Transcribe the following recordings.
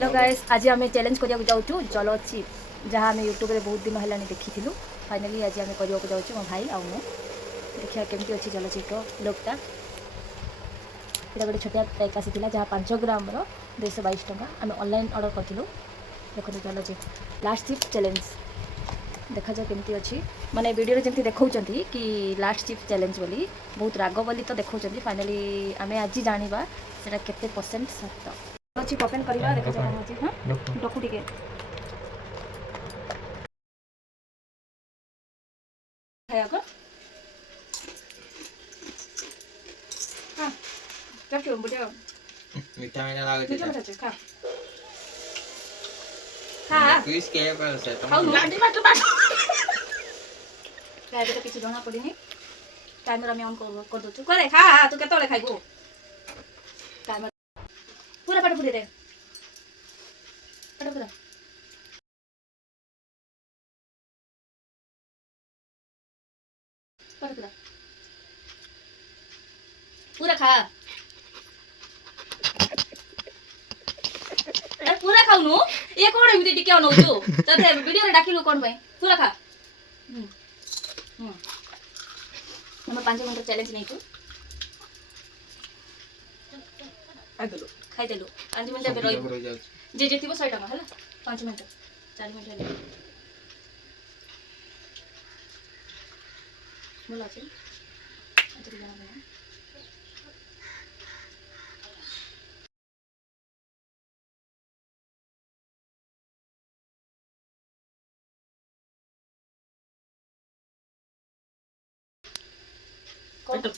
Hello guys, आज आम challenge करने जाऊँ जल चिप जहाँ आम यूट्यूब में बहुत दिन है देखी फाइनाली आज आम करने जाऊँ मो भाई आउ देखिए केमती अच्छी जल चिप्र लोकटा ये गोटे छोटिया पैक आसी जहाँ 5 ग्राम 222 टଙ୍କା आम ऑनलाइन ऑर्डर करूँ। देखो जल चिप लास्ट चिप चैलेंज देखा जाए केमती अच्छी माने वीडियो जमी देखा कि लास्ट चिप चैलेंज बोली बहुत राग बोली तो देखा फाइनाली आम आज जाना से केते परसेंट सत्य अच्छी ओपन करवा देखा जाए कौन अच्छी। हाँ डकु टिके खाया हाँ क्या क्यों बुझे मीठा मीठा लागे मीठा मीठा खा खा क्विज के पर से खाऊ लाडी बाटो बाटो खाए तो किसी जଣା पड़िनी कैमरा में ऑन कर दो करे खा तू केतले खाइबो कैमरा पूरा पाट पुरी दे पाट पूरा पाट पूरा पूरा खा अरे पूरा खाऊ नु ये कोण एमती टिके अनौचु तते वीडियो रे डाकिलु कोण भाई पूरा खा हम 5 मिनट चैलेंज नहीं तू खाई देलु 5 मिनट पे रही जे जेतिबो 100 टका हला 5 मिनट 4 मिनट ले बोला छी अतरी जाना है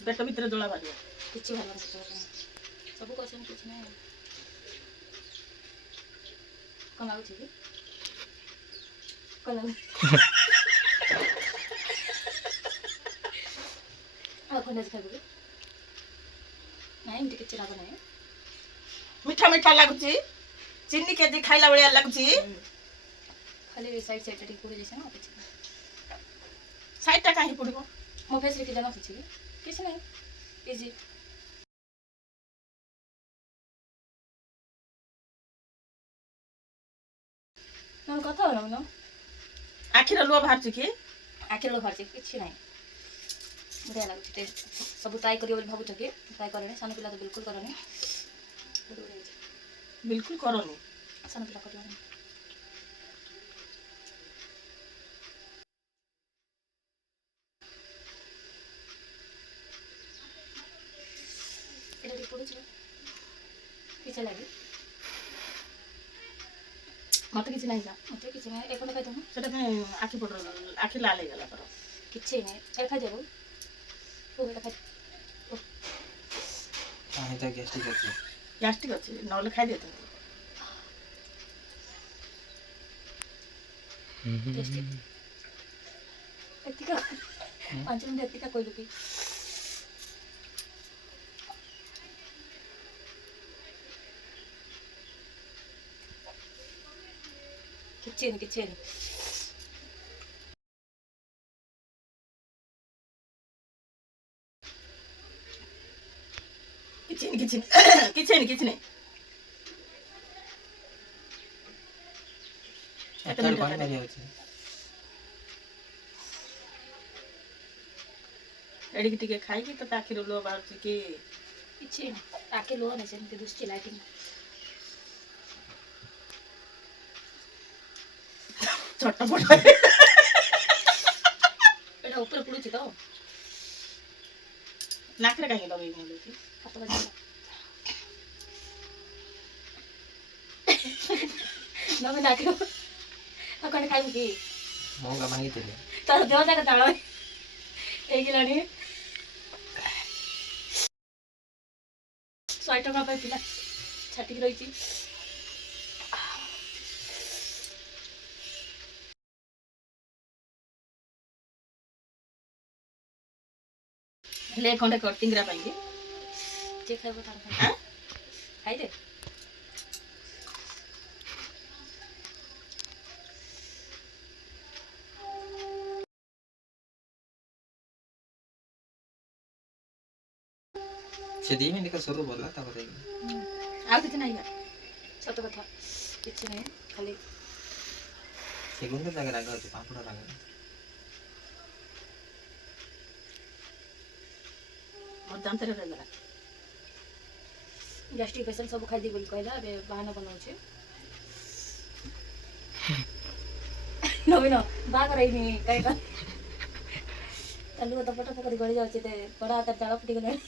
पेट भीतर जोड़ा बाज किछि भलो सब क्वेश्चन कुछ नहीं कम आउ छी कल आ कोन खाइबो नहीं इनके किछि लाभ नहीं मीठा मीठा लागुची चीनी के दी खाइला बड़िया लागुची खाली साइड साइड टिक पुरी जैसे ना किछि साइड टा काहे पड़िबो मो फेस रे के जाना छी किछि नहीं इजी नन कथा हो न आखिर लुआ बाहर की आखिर लो भरछि किछि नहीं बढ़िया लागुछि टेस्ट सब ट्राई करियो बोली भाबु छके ट्राई करने सान पिला तो बिल्कुल करने बिल्कुल करोनी सान पिला करवानी एटा दी पड़ु छ किछ लागे मत किछ नहीं जा मत किछ नहीं एक खाइ दम सेटा में आखि पड़ आखि लाल हे गला पर किछ नहीं ए खा देबो ओ बेटा खा काहे त गैस्ट्रिक अछि गैस्ट्रिक अछि नले खाइ देते टेस्टी एतिका 5 मिनट एतिका कोइ लुकी किछ नहीं किछ नहीं एतर कोन मेरे अछि एडी टिके खाई की तो आखिर लुआ बाहर की किछ आके लो नहीं से दुष्ट लाइटिंग छोटा पड़ा एटा ऊपर पड़ुछि तो नाकरे काहे लगे नहीं हाथ बजा ना मैं नाकरो आ कोन खाइबो की मोगा मांगी देले तार देह जाके ताळ ए गिलानी 100 टका पे पिला छाटी रही छी ले खंडे कटिंग रा पाई जे खाइबो तार हां खाइ दे छेदी में निका शुरू बोला तब आ किछ नहीं सत कथा କିଛି ନାହିଁ ଖାଲି ସେଗୁଣ୍ଡ ଜାଗା ରାଗ ଅଛି ପାମ୍ପଡ଼ ରାଗ ଅଜାନ୍ତରେ ରହିଗଲା। ଗ୍ୟାଷ୍ଟ୍ରିକ୍ ପେସେଣ୍ଟ ସବୁ ଖାଇଦେବି ବୋଲି କହିଲା ଏବେ ବାହାନା ବନାଉଛି। ନବୀନ ବାହାଘର ହେଇନି କାଇଁ ଚାଲୁ ତ ପଟ ପକରି ଗଳି ଯାଉଛି ବଡ଼ ହାତରେ ଜାଳ ଫୁଟିଗଲାଣି।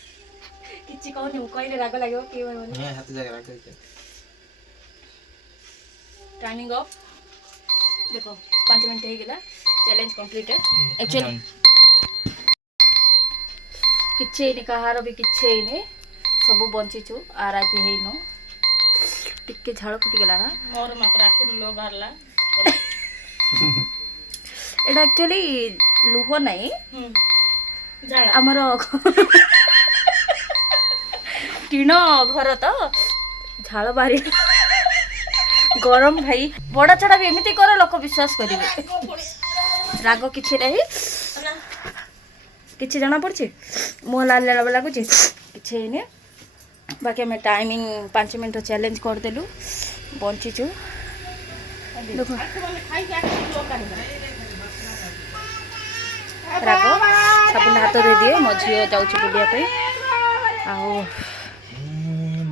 କିଛି କହୁନି ମୁଁ କହିଲେ ରାଗ ଲାଗିବ କିଏ କହିବନି। ହଁ ହାତ ଜାଗା ରାଗ ଅଛି ଟର୍ନିଂ ଅଫ୍ ଦେଖ 5 ମିନିଟ୍ ହେଇଗଲା ଚ୍ୟାଲେଞ୍ଜ କମ୍ପ୍ଲିଟେଡ୍। एक्चुअली କିଛି ହେଇନି କାହାର ବି କିଛି ହେଇନି ସବୁ ବଞ୍ଚିଛୁ ଆରାଇପି ହେଇନୁ। ଟିକେ ଝାଳ ଫୁଟିଗଲା ନା ମୋର ମାତ୍ର ଆଖିରୁ ଲୁହ ବାହାରିଲା। ଏଇଟା ଆକ୍ଚୁଆଲି ଲୁହ ନାହିଁ ଝାଳ ଆମର ଟିଣ ଘର ତ ଝାଳ ବାହାରି ଗରମ ଭାଇ ବଡ଼ା ଛଡ଼ା ବି ଏମିତି କର ଲୋକ ବିଶ୍ୱାସ କରିବେ। ରାଗ କିଛି ନାହିଁ କିଛି ଜଣା ପଡ଼ୁଛି ମୁହଁ ଲାଲ ଲାଲ ଲାଗୁଛି କିଛି ହେଇନି। ବାକି ଆମେ ଟାଇମିଂ 5 ମିନିଟ୍ର ଚ୍ୟାଲେଞ୍ଜ କରିଦେଲୁ ବଞ୍ଚିଛୁ। ଦେଖ ରାଗ ସାବୁନ ହାତ ଦେଇଦିଏ ମୋ ଝିଅ ଯାଉଛି ବୁଲିବା ପାଇଁ। ଆଉ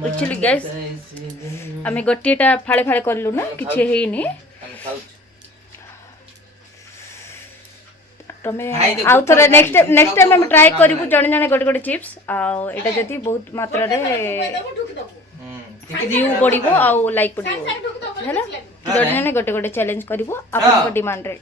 ଆକ୍ଚୁଆଲି ଗ୍ୟାସ୍ ଆମେ ଗୋଟିଏଟା ଫାଳେ ଫାଳେ କଲୁ ନା କିଛି ହେଇନି। ତମେ ଆଉ ଥରେ ନେକ୍ସଟ ଟାଇମ୍ ଆମେ ଟ୍ରାଏ କରିବୁ ଜଣେ ଜଣେ ଗୋଟେ ଗୋଟେ ଚିପ୍ସ। ଆଉ ଏଇଟା ଯଦି ବହୁତ ମାତ୍ରାରେ ଭିଉ ବଢ଼ିବ ଆଉ ଲାଇକ୍ ପଡ଼ିବ ହେଲା ଜଣେ ଜଣେ ଗୋଟେ ଗୋଟେ ଚ୍ୟାଲେଞ୍ଜ କରିବୁ ଆପଣଙ୍କ ଡିମାଣ୍ଡରେ।